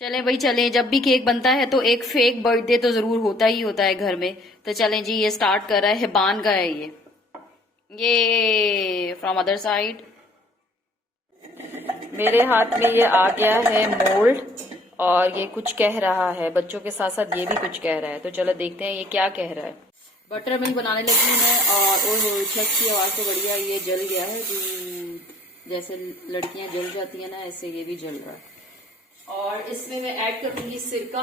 चले भाई चलें, जब भी केक बनता है तो एक फेक बर्थडे तो जरूर होता ही होता है घर में। तो चलें जी, ये स्टार्ट कर रहा है, बान का है ये फ्रॉम अदर साइड। मेरे हाथ में ये आ गया है मोल्ड, और ये कुछ कह रहा है, बच्चों के साथ साथ ये भी कुछ कह रहा है। तो चलो देखते हैं ये क्या कह रहा है। बटर मिल्क बनाने लगी हूँ मैं, और ओह छत की आवाज़ तो बढ़िया, ये जल गया है। जैसे लड़कियां जल जाती हैं ना, ऐसे ये भी जल रहा है। और इसमें मैं ऐड करूंगी सिरका।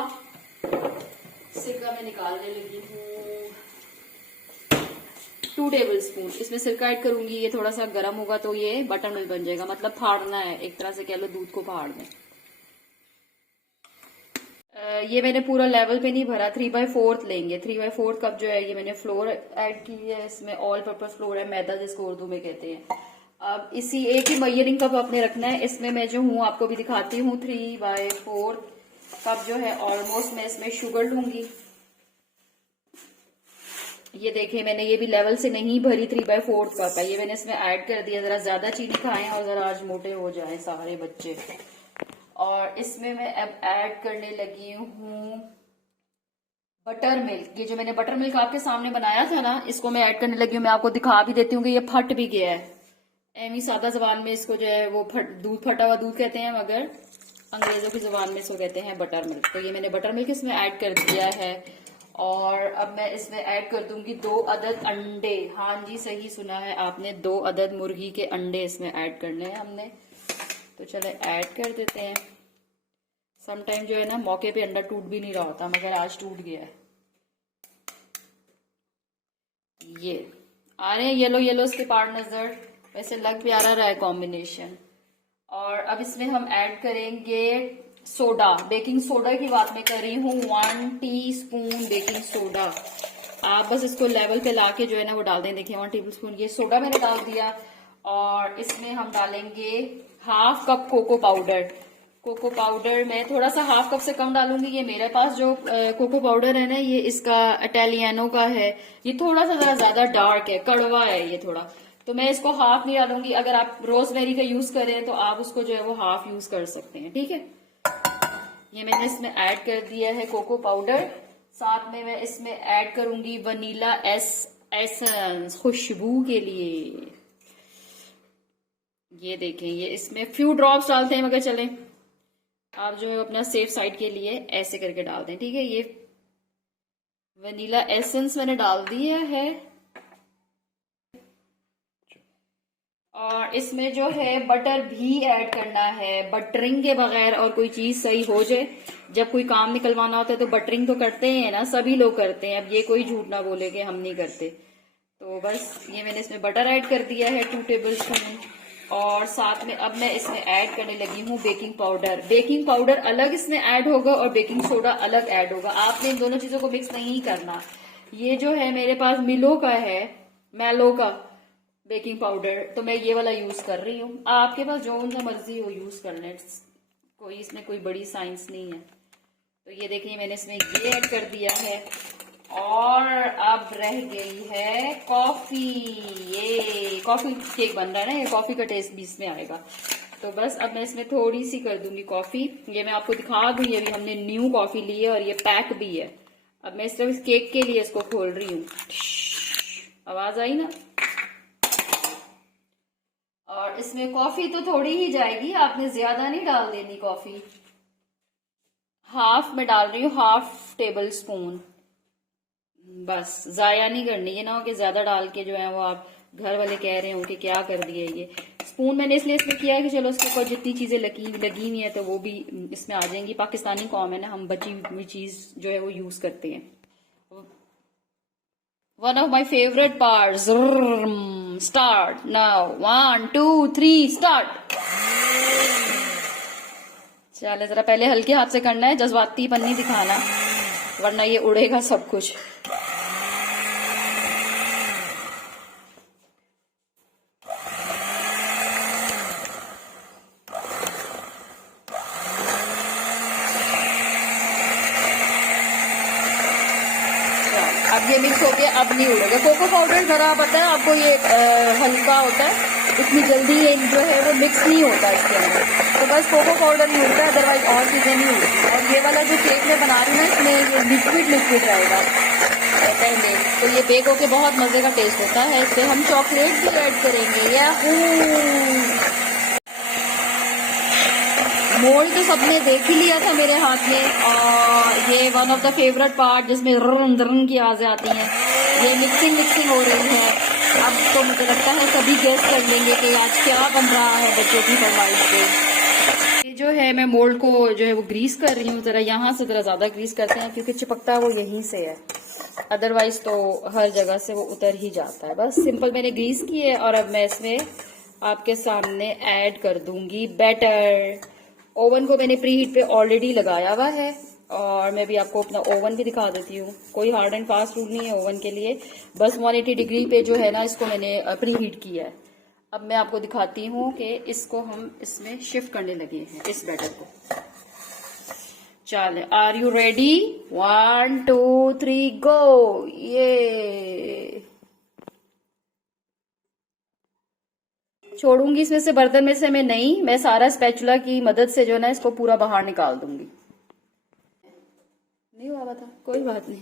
सिरका मैं निकालने लगी हूँ 2 टेबल स्पून। इसमें सिरका ऐड करूंगी, ये थोड़ा सा गर्म होगा तो ये बटर मिल्क बन जाएगा। मतलब फाड़ना है, एक तरह से कह लो दूध को फाड़ दें। ये मैंने पूरा लेवल पे नहीं भरा, 3/4 लेंगे। 3/4 कप जो है ये मैंने फ्लोर ऐड की है। इसमें ऑल पर्पज फ्लोर है, मैदा जिसको उर्दू में कहते हैं। अब इसी एक ही मेजरिंग कप आपने रखना है। इसमें मैं जो हूँ आपको भी दिखाती हूँ, 3/4 कप जो है ऑलमोस्ट मैं इसमें शुगर लूंगी। ये देखिए मैंने ये भी लेवल से नहीं भरी, 3/4 कप है ये मैंने इसमें ऐड कर दिया। जरा ज्यादा चीनी खाएं और जरा आज मोटे हो जाएं सारे बच्चे। और इसमें मैं अब ऐड करने लगी हूँ बटर मिल्क। ये जो मैंने बटर मिल्क आपके सामने बनाया था ना, इसको मैं ऐड करने लगी हूँ। मैं आपको दिखा भी देती हूँ कि ये फट भी गया है। एमी सादा जबान में इसको जो है वो दूध, फटा हुआ दूध कहते हैं, मगर अंग्रेजों की जबान में इसको कहते हैं बटर मिल्क। तो ये मैंने बटर मिल्क इसमें ऐड कर दिया है। और अब मैं इसमें ऐड कर दूंगी 2 अदद अंडे। हाँ जी, सही सुना है आपने, 2 अदद मुर्गी के अंडे इसमें ऐड करने हैं हमने। तो चले ऐड कर देते हैं। समटाइम जो है ना मौके पे अंडा टूट भी नहीं रहा होता, मगर आज टूट गया है। ये आ रहे हैं येलो येलो इसके पार्ट नजर, वैसे लग प्यारा रहा है कॉम्बिनेशन। और अब इसमें हम ऐड करेंगे सोडा। बेकिंग सोडा की बात मैं कर रही हूँ, 1 टीस्पून बेकिंग सोडा। आप बस इसको लेवल पे लाके जो है ना वो डाल दें। देखिए 1 टेबल स्पून ये सोडा मैंने डाल दिया। और इसमें हम डालेंगे ½ cup cocoa powder. Cocoa powder मैं थोड़ा सा ½ कप से कम डालूंगी। ये मेरे पास जो कोको पाउडर है ना, ये इसका इटालियानो का है। ये थोड़ा सा जरा ज्यादा डार्क है, कड़वा है ये थोड़ा, तो मैं इसको हाफ नहीं डालूंगी। अगर आप रोजमेरी का यूज करें तो आप उसको जो है वो हाफ यूज कर सकते हैं, ठीक है। ये मैंने इसमें ऐड कर दिया है कोको पाउडर। साथ में मैं इसमें ऐड करूंगी वनीला एसेंस, खुशबू के लिए। ये देखें, ये इसमें फ्यू ड्रॉप्स डालते हैं, मगर चलें आप जो है अपना सेफ साइड के लिए ऐसे करके डाल दें, ठीक है। ये वनीला एसेंस मैंने डाल दिया है। और इसमें जो है बटर भी ऐड करना है। बटरिंग के बगैर और कोई चीज सही हो जाए, जब कोई काम निकलवाना होता है तो बटरिंग तो करते हैं ना, सभी लोग करते हैं। अब ये कोई झूठ ना बोले कि हम नहीं करते। तो बस ये मैंने इसमें बटर ऐड कर दिया है 2 टेबल स्पून। और साथ में अब मैं इसमें ऐड करने लगी हूँ बेकिंग पाउडर। बेकिंग पाउडर अलग इसमें ऐड होगा और बेकिंग सोडा अलग ऐड होगा। आपने इन दोनों चीजों को मिक्स नहीं करना। ये जो है मेरे पास मिलो का है, मैलो का बेकिंग पाउडर, तो मैं ये वाला यूज कर रही हूँ। आपके पास जो सा मर्जी हो यूज कर लें, कोई इसमें कोई बड़ी साइंस नहीं है। तो ये देखिए मैंने इसमें ये ऐड कर दिया है। और अब रह गई है कॉफी। ये कॉफी केक बन रहा है ना, ये कॉफी का टेस्ट भी इसमें आएगा। तो बस अब मैं इसमें थोड़ी सी कर दूंगी कॉफी। ये मैं आपको दिखा दूंगी, अभी हमने न्यू कॉफी ली है और ये पैक भी है। अब मैं सिर्फ इस केक के लिए इसको खोल रही हूँ। आवाज आई ना। और इसमें कॉफी तो थोड़ी ही जाएगी, आपने ज्यादा नहीं डाल देनी कॉफी। हाफ में डाल रही हूँ, ½ टेबल स्पून। बस जाया नहीं करनी, ये ना हो कि ज्यादा डाल के जो है वो आप घर वाले कह रहे हो कि क्या कर दिया। ये स्पून मैंने इसलिए इसमें किया है कि चलो उसके ऊपर जितनी चीजें लगी हुई है तो वो भी इसमें आ जाएंगी। पाकिस्तानी कौम है ना, हम बची हुई चीज जो है वो यूज करते हैं। One of my favourite part, start now, 1 2 3 start. चले जरा पहले हल्के हाथ से करना है, जज्बाती पन्नी दिखाना, वरना ये उड़ेगा सब कुछ। अब ये मिक्स हो गया, अब नहीं उड़ेगा। कोको पाउडर जरा पता है आपको, ये हल्का होता है, इतनी जल्दी ये जो है वो मिक्स नहीं होता इसके अंदर, तो बस कोको पाउडर ही उड़ता है, अदरवाइज और चीज़ें नहीं उड़ती। और ये वाला जो केक मैं बना रही हूँ ना, इसमें ये लिक्विड रहेगा पहले, तो ये बेक होके बहुत मज़े का टेस्ट होता है। इससे हम चॉकलेट भी ऐड करेंगे। या मोल्ड तो सबने देख ही लिया था मेरे हाथ में, और ये one of the favourite part जिसमें रन की आवाजें आती हैं, ये मिक्सिंग हो रही है। अब तो मुझे लगता है सभी गेस कर लेंगे कि आज क्या बन रहा है बच्चों की फरमाइश पे। ये जो है मैं मोल्ड को जो है वो ग्रीस कर रही हूँ, जरा यहाँ से जरा ज्यादा ग्रीस करते हैं क्योंकि चिपकता वो यहीं से है, अदरवाइज तो हर जगह से वो उतर ही जाता है। बस सिंपल मैंने ग्रीस की है, और अब मैं इसमें आपके सामने ऐड कर दूंगी बैटर। ओवन को मैंने प्री हीट पे ऑलरेडी लगाया हुआ है, और मैं भी आपको अपना ओवन भी दिखा देती हूँ। कोई हार्ड एंड फास्ट रूल नहीं है ओवन के लिए, बस 180 डिग्री पे जो है ना इसको मैंने प्री हीट किया है। अब मैं आपको दिखाती हूँ कि इसको हम इसमें शिफ्ट करने लगे हैं, इस बैटर को। चले, आर यू रेडी? 1 2 3 गो। ये छोड़ूंगी इसमें से, बर्तन में से मैं नहीं, मैं सारा स्पैचुला की मदद से जो है ना इसको पूरा बाहर निकाल दूंगी। नहीं हुआ था, कोई बात नहीं,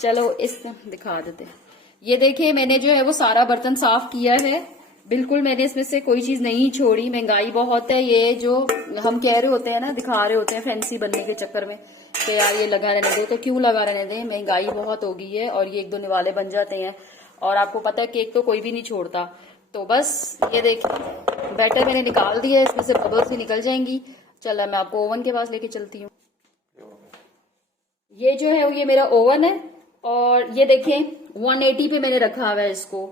चलो इस दिखा देते हैं। ये देखिए मैंने जो है वो सारा बर्तन साफ किया है, बिल्कुल मैंने इसमें से कोई चीज नहीं छोड़ी। महंगाई बहुत है, ये जो हम कह रहे होते हैं ना, दिखा रहे होते हैं फैंसी बनने के चक्कर में कि यार ये लगा रहने दे, तो क्यों लगा रहने दे, महंगाई बहुत हो गई है और ये 1 2 निवाले बन जाते हैं, और आपको पता है केक तो कोई भी नहीं छोड़ता। तो बस ये देखिए बैटर मैंने निकाल दिया, इसमें से बबल्स भी निकल जाएंगी। चला मैं आपको ओवन के पास लेके चलती हूँ। ये जो है ये मेरा ओवन है, और ये देखिए 180 पे मैंने रखा हुआ है इसको।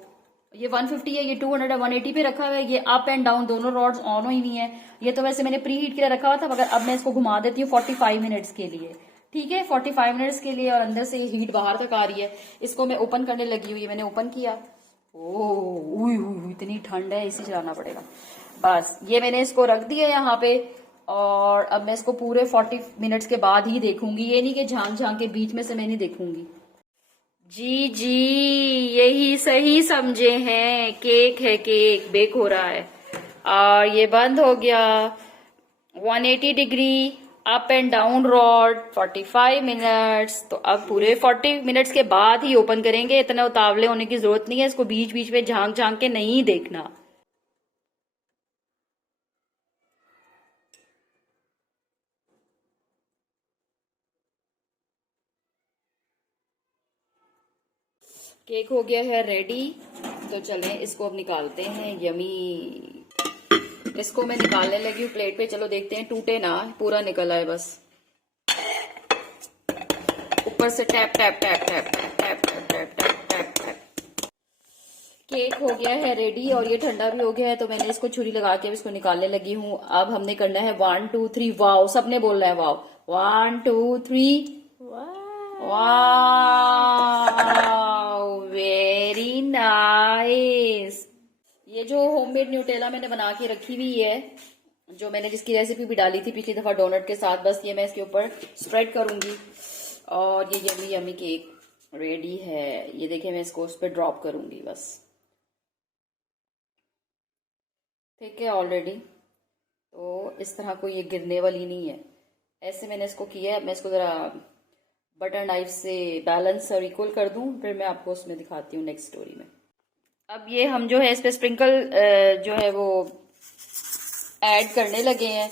ये 150 है, ये 200 है, 180 पे रखा हुआ है। ये अप एंड डाउन दोनों रॉड्स ऑन हुई हुई हैं। ये तो वैसे मैंने प्री हीट के लिए रखा हुआ था, मगर अब मैं इसको घुमा देती हूँ 45 मिनट्स के लिए। ठीक है, 45 मिनट्स के लिए, और अंदर से हीट बाहर तक आ रही है। इसको मैं ओपन करने लगी हूँ, ये मैंने ओपन किया। ओह इतनी ठंड है, इसी चलाना पड़ेगा। बस ये मैंने इसको रख दिया यहाँ पे, और अब मैं इसको पूरे 40 मिनट्स के बाद ही देखूंगी। ये नहीं कि झांक के बीच में से मैं नहीं देखूंगी। जी यही सही समझे हैं, केक है, केक बेक हो रहा है, और ये बंद हो गया। 180 degree up and down rod 45 minutes. तो अब पूरे 40 मिनट्स के बाद ही ओपन करेंगे, इतना उतावले होने की जरूरत नहीं है, इसको बीच बीच में झांक के नहीं देखना। केक हो गया है रेडी, तो चलें इसको अब निकालते हैं। यमी, इसको मैं निकालने लगी हूँ प्लेट पे। चलो देखते हैं, टूटे ना, पूरा निकल आए बस। ऊपर से tap tap tap tap tap tap tap tap tap tap tap. Cake हो गया है रेडी, और ये ठंडा भी हो गया है, तो मैंने इसको छुरी लगा के इसको निकालने लगी हूँ। अब हमने करना है 1 2 3 वाओ, सबने बोलना है वाओ। 1 2 3 wow, very nice. ये जो होममेड न्यूटेला मैंने बना के रखी हुई है, जो मैंने जिसकी रेसिपी भी डाली थी पिछली दफा डोनट के साथ, बस ये मैं इसके ऊपर स्प्रेड करूंगी, और ये यमी यमी केक रेडी है। ये देखिए मैं इसको उस पर ड्रॉप करूंगी बस। ठीक है ऑलरेडी, तो इस तरह कोई ये गिरने वाली नहीं है, ऐसे मैंने इसको किया है। मैं इसको जरा बटर नाइफ से बैलेंस और इक्वल कर दूं, फिर मैं आपको उसमें दिखाती हूँ नेक्स्ट स्टोरी में। अब ये हम जो है इस पे स्प्रिंकल जो है वो ऐड करने लगे हैं,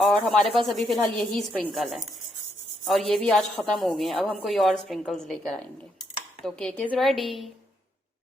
और हमारे पास अभी फिलहाल यही स्प्रिंकल है, और ये भी आज खत्म हो गए हैं। अब हम कोई और स्प्रिंकल्स लेकर आएंगे। तो केक इज रेडी।